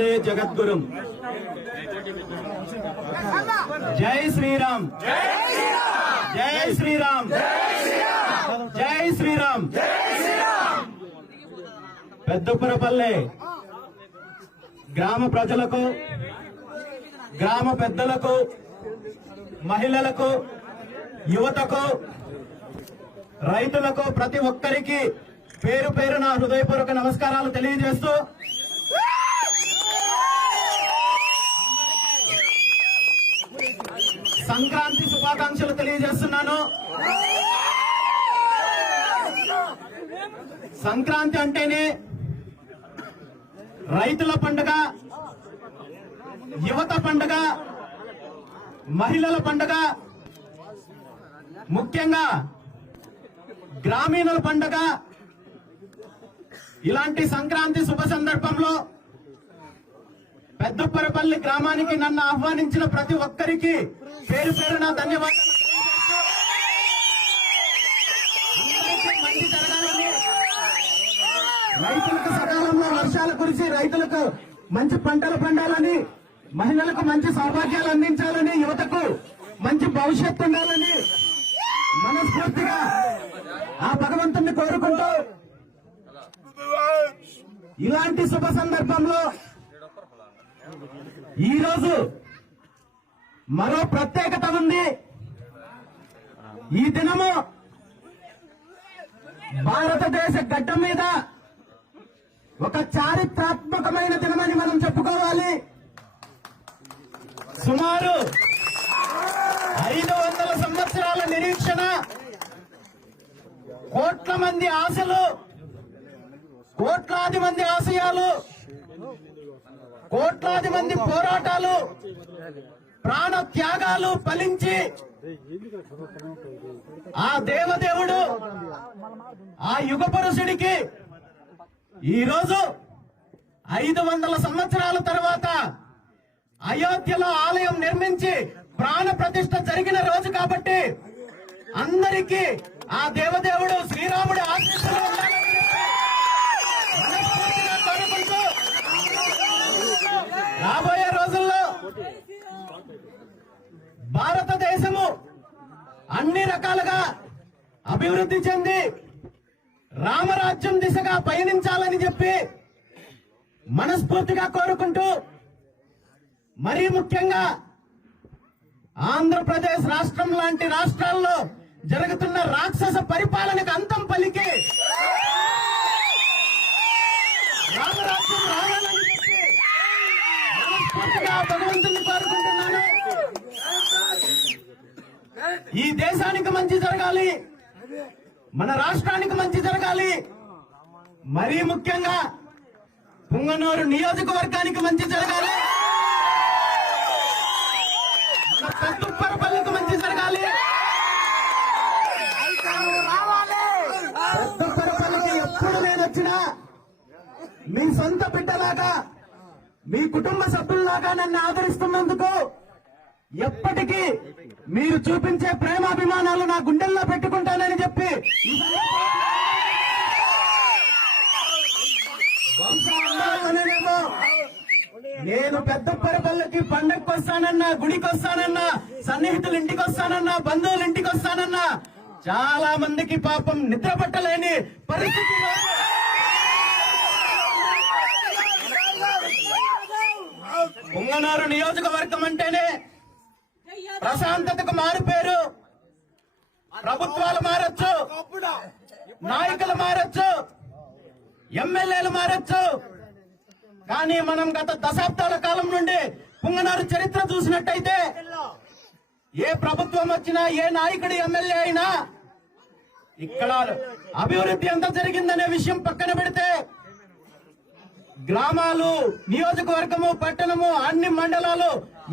వందే జగద్గురుం. జై శ్రీరామ్, జై శ్రీరామ్, జై శ్రీరామ్. పెద్దపురపల్లె గ్రామ ప్రజలకు, గ్రామ పెద్దలకు, మహిళలకు, యువతకు, రైతులకు, ప్రతి ఒక్కరికి పేరు పేరున హృదయపూర్వక నమస్కారాలు తెలియజేస్తూ సంక్రాంతి శుభాకాంక్షలు తెలియజేస్తున్నాను. సంక్రాంతి అంటేనే రైతుల పండుగ, యువత పండుగ, మహిళల పండుగ, ముఖ్యంగా గ్రామీణుల పండుగ. ఇలాంటి సంక్రాంతి శుభ సందర్భంలో పెద్దపురపల్లి గ్రామానికి నన్ను ఆహ్వానించిన ప్రతి ఒక్కరికి పేరు పేరున ధన్యవాదాలు. మంచి జరగాలని, రైతులకు సకాలంలో వర్షాలు కురిసి రైతులకు మంచి పంటలు పండాలని, మహిళలకు మంచి సౌభాగ్యాలు అందించాలని, యువతకు మంచి భవిష్యత్తు ఉండాలని మనస్ఫూర్తిగా ఆ భగవంతుణ్ణి కోరుకుంటూ ఇలాంటి శుభ సందర్భంలో ఈరోజు మరో ప్రత్యేకత ఉంది. ఈ దినము భారతదేశ గడ్డ మీద ఒక చారిత్రాత్మకమైన దినమని మనం చెప్పుకోవాలి. సుమారు 500 సంవత్సరాల నిరీక్షణ, కోట్ల మంది ఆశలు, కోట్లాది మంది ఆశయాలు, కోట్లాది మంది పోరాటాలు, ప్రాణ త్యాగాలు ఫలించి ఆ దేవదేవుడు, ఆ యుగ పురుషుడికి ఈరోజు 500 సంవత్సరాల తర్వాత అయోధ్యలో ఆలయం నిర్మించి ప్రాణ ప్రతిష్ఠ జరిగిన రోజు కాబట్టి అందరికీ ఆ దేవదేవుడు శ్రీరాముడి ఆశీస్సులు మనస్ఫూర్తిగా కోరుకుంటూ రాబోయే రోజుల్లో భారతదేశము అన్ని రకాలుగా అభివృద్ధి చెంది రామరాజ్యం దిశగా పయనించాలని చెప్పి మనస్ఫూర్తిగా కోరుకుంటూ, మరీ ముఖ్యంగా ఆంధ్రప్రదేశ్ రాష్ట్రం లాంటి రాష్ట్రాల్లో జరుగుతున్న రాక్షస పరిపాలనకు అంతం పలికి రామరాజ్యం రావాలని చెప్పి మనస్ఫూర్తిగా భగవంతుని కోరుకుంటున్నాను. ఈ దేశానికి మంచి జరగాలి, మన రాష్ట్రానికి మంచి జరగాలి, మరీ ముఖ్యంగా పుంగనూరు నియోజకవర్గానికి మంచి జరగాలి, మన పెద్దపురపల్లికి మంచి జరగాలి. పెద్దపురపల్లికి ఎప్పుడు నేను వచ్చినా మీ సొంత బిడ్డలాగా, మీ కుటుంబ సభ్యుల్లాగా నన్ను ఆదరిస్తున్నందుకు ఎప్పటికీ మీరు చూపించే ప్రేమాభిమానాలు నా గుండెల్లో పెట్టుకుంటానని చెప్పి నేను పెద్దపురపల్లికి పండగకు వస్తానన్నా, గుడికి వస్తానన్నా, సన్నిహితుల ఇంటికి వస్తానన్నా, బంధువుల ఇంటికి వస్తానన్నా చాలా మందికి పాపం నిద్ర పట్టలేని పరిస్థితి. పుంగనూరు నియోజకవర్గం అంటేనే ప్రశాంతతకు మారు పేరు. ప్రభుత్వాలు మారొచ్చు, నాయకులు మారొచ్చు, ఎమ్మెల్యేలు మారొచ్చు, కానీ మనం గత దశాబ్దాల కాలం నుండి పుంగనూరు చరిత్ర చూసినట్టయితే ఏ ప్రభుత్వం వచ్చినా, ఏ నాయకుడి ఎమ్మెల్యే అయినా ఇక్కడ అభివృద్ధి ఎంత జరిగిందనే విషయం పక్కన పెడితే గ్రామాలు, నియోజకవర్గము, పట్టణము, అన్ని మండలాలు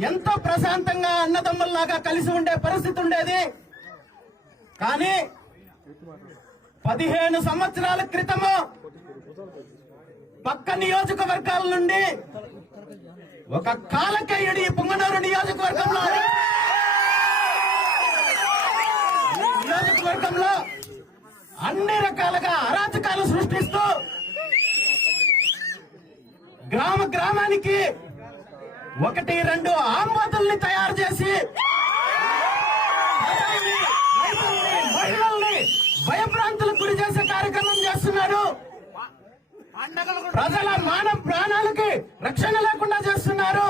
ఎంతో ప్రశాంతంగా అన్నదమ్ముల్లాగా కలిసి ఉండే పరిస్థితి ఉండేది. కానీ 15 సంవత్సరాల క్రితము పక్క నియోజకవర్గాల నుండి ఒక కాలకేయుడి పుంగనూరు నియోజకవర్గంలో అన్ని రకాలుగా అరాచకాలు సృష్టిస్తూ గ్రామానికి 1-2 ఆంబోతుల్ని తయారు చేసి మహిళల్ని భయభ్రాంతులకు గురి చేసే కార్యక్రమం చేస్తున్నారు. ప్రజల మానవ ప్రాణాలకి రక్షణ లేకుండా చేస్తున్నారు.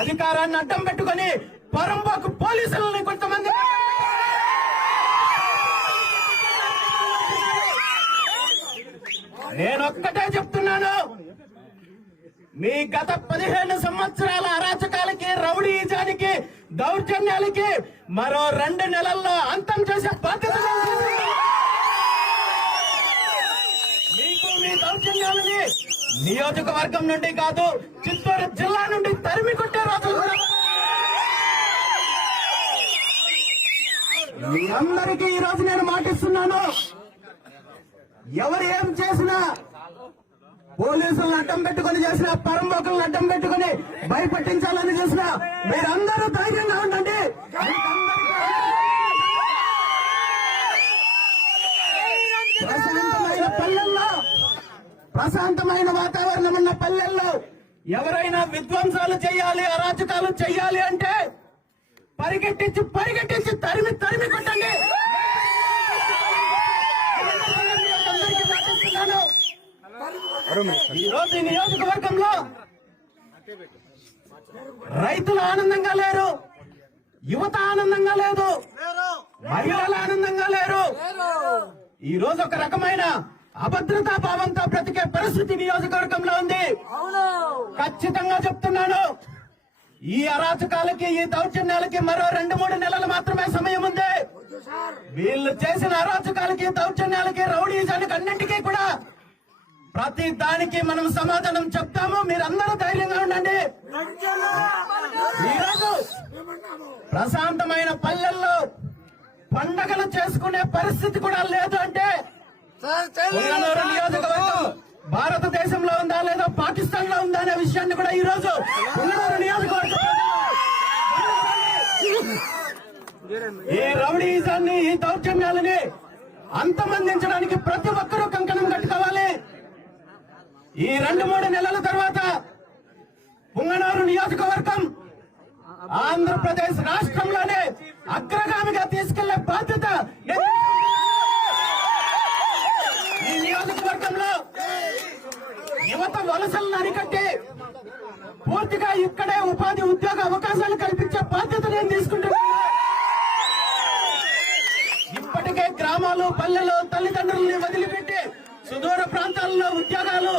అధికారాన్ని అడ్డం పెట్టుకుని పరంబోకు పోలీసులని కొంతమంది నేనొక్కటే చెప్తున్నాను, మీ గత 15 సంవత్సరాల అరాచకాలకి, రౌడీజానికి, దౌర్జన్యాలకి మరో 2 నెలల్లో అంతం చేసే బాధ్యత మీకు. మీ దౌర్జన్యాలని నియోజకవర్గం నుండి కాదు, చిత్తూరు జిల్లా నుండి తరిమి కొట్టే రోజులు మీ అందరికీ ఈ రోజు నేను మాటిస్తున్నాను. ఎవరు ఏం చేసినా, పోలీసులను అడ్డం పెట్టుకుని చేసిన, పరంబోకులను అడ్డం పెట్టుకుని భయపట్టించాలని చేసిన, మీరందరూ ధైర్యంగా ఉండండి. ప్రశాంతమైన పల్లెల్లో, ప్రశాంతమైన వాతావరణం ఉన్న పల్లెల్లో ఎవరైనా విధ్వంసాలు చేయాలి, అరాచకాలు చేయాలి అంటే పరిగెట్టించి తరిమి కొట్టండి. ఈ రోజు ఈ నియోజకవర్గంలో రైతులు ఆనందంగా లేరు, యువత ఆనందంగా లేదు, మహిళలు ఆనందంగా లేరు. ఈ రోజు ఒక రకమైన అభద్రతా భావంతో బ్రతికే పరిస్థితి నియోజకవర్గంలో ఉంది. ఖచ్చితంగా చెప్తున్నాను, ఈ అరాచకాలకి, ఈ దౌర్జన్యాలకి మరో 2-3 నెలలు మాత్రమే సమయం ఉంది. వీళ్ళు చేసిన అరాచకాలకి, దౌర్జన్యాలకి, రౌడీజానికి అన్నింటికీ కూడా ప్రతి దానికి మనం సమాధానం చెప్తాము. మీరందరూ ధైర్యంగా ఉండండి. ఈరోజు ప్రశాంతమైన పల్లెల్లో పండగలు చేసుకునే పరిస్థితి కూడా లేదు అంటే పుంగనూరు నియోజకవర్గం భారతదేశంలో ఉందా లేదా పాకిస్తాన్ లో ఉందా అనే విషయాన్ని కూడా ఈ రోజు పుంగనూరు నియోజకవర్గం ఈ రౌడీజాన్ని, ఈ దౌర్జన్యాలని అంతమందించడానికి ప్రతి ఒక్కరూ కంకణం కట్టుకోవాలి. ఈ 2-3 నెలల తర్వాత పుంగనూరు నియోజకవర్గం ఆంధ్రప్రదేశ్ రాష్ట్రంలోనే అగ్రగామిగా తీసుకెళ్లే బాధ్యత ఈ నియోజకవర్గంలో యువత వలసలను అరికట్టి పూర్తిగా ఇక్కడే ఉపాధి, ఉద్యోగ అవకాశాలు కల్పించే బాధ్యత నేను తీసుకుంటున్నాను. ఇప్పటికే గ్రామాలు, పల్లెలు తల్లిదండ్రులని వదిలిపెట్టి సుదూర ప్రాంతాల్లో ఉద్యోగాలు,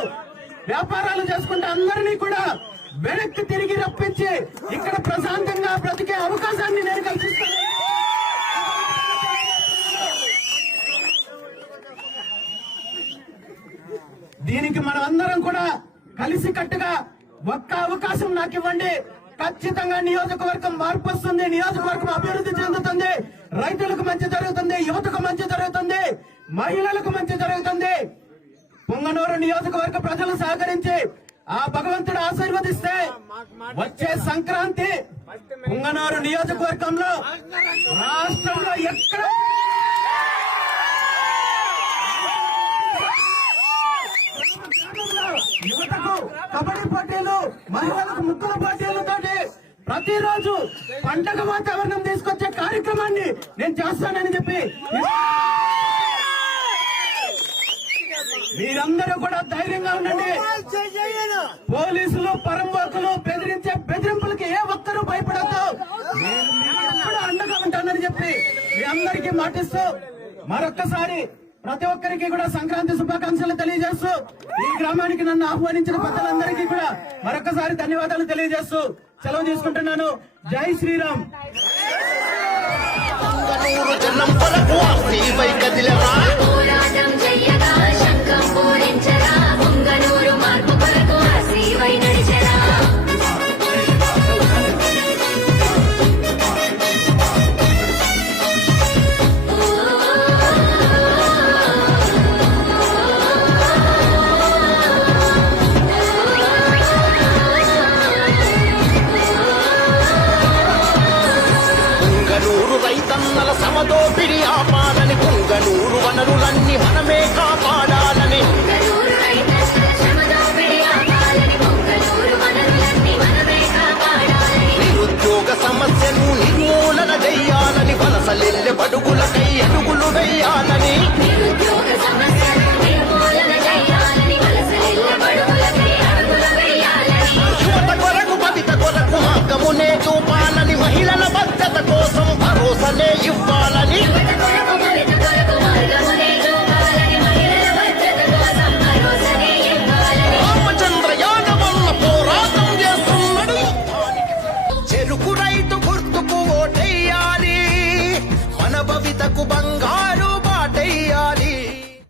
వ్యాపారాలు చేసుకుంటే అందరినీ కూడా వెనక్కి తిరిగి రప్పించి ఇక్కడ ప్రశాంతంగా బ్రతికే అవకాశాన్ని నేను కల్పిస్తాను. దీనికి మనం అందరం కూడా కలిసి కట్టుగా ఒక్క అవకాశం నాకు ఇవ్వండి. ఖచ్చితంగా నియోజకవర్గం మార్పు వస్తుంది, నియోజకవర్గం అభివృద్ధి చెందుతుంది, రైతులకు మంచి జరుగుతుంది, యువతకు మంచి జరుగుతుంది, మహిళలకు మంచి జరుగుతుంది. పుంగనూరు నియోజకవర్గ ప్రజలు సహకరించి ఆ భగవంతుడు ఆశీర్వదిస్తే వచ్చే సంక్రాంతి పుంగనూరు నియోజకవర్గంలో రాష్ట్రంలో ఎక్కడ యువతకు కబడ్డీ పోటీలు, మహిళలకు ముగ్గుల పోటీలతోటి ప్రతిరోజు పండగ వాతావరణం తీసుకొచ్చే కార్యక్రమాన్ని నేను చేస్తానని చెప్పి మీరందరూ కూడా ధైర్యంగా ఉండండి. పోలీసులు, పరంబోకులు బెదిరించే బెదిరింపులకి ఏ ఒక్కరూ భయపడద్దు. నేను మీకు ఎప్పుడు అండగా ఉంటానని చెప్పి మీ అందరికీ మాటిస్తూ మరొక్కసారి ప్రతి ఒక్కరికి కూడా సంక్రాంతి శుభాకాంక్షలు తెలియజేస్తూ ఈ గ్రామానికి నన్ను ఆహ్వానించిన పెద్దలందరికీ కూడా మరొకసారి ధన్యవాదాలు తెలియజేస్తూ సెలవు తీసుకుంటున్నాను. జై శ్రీరామ్. రైతన్నల సమతో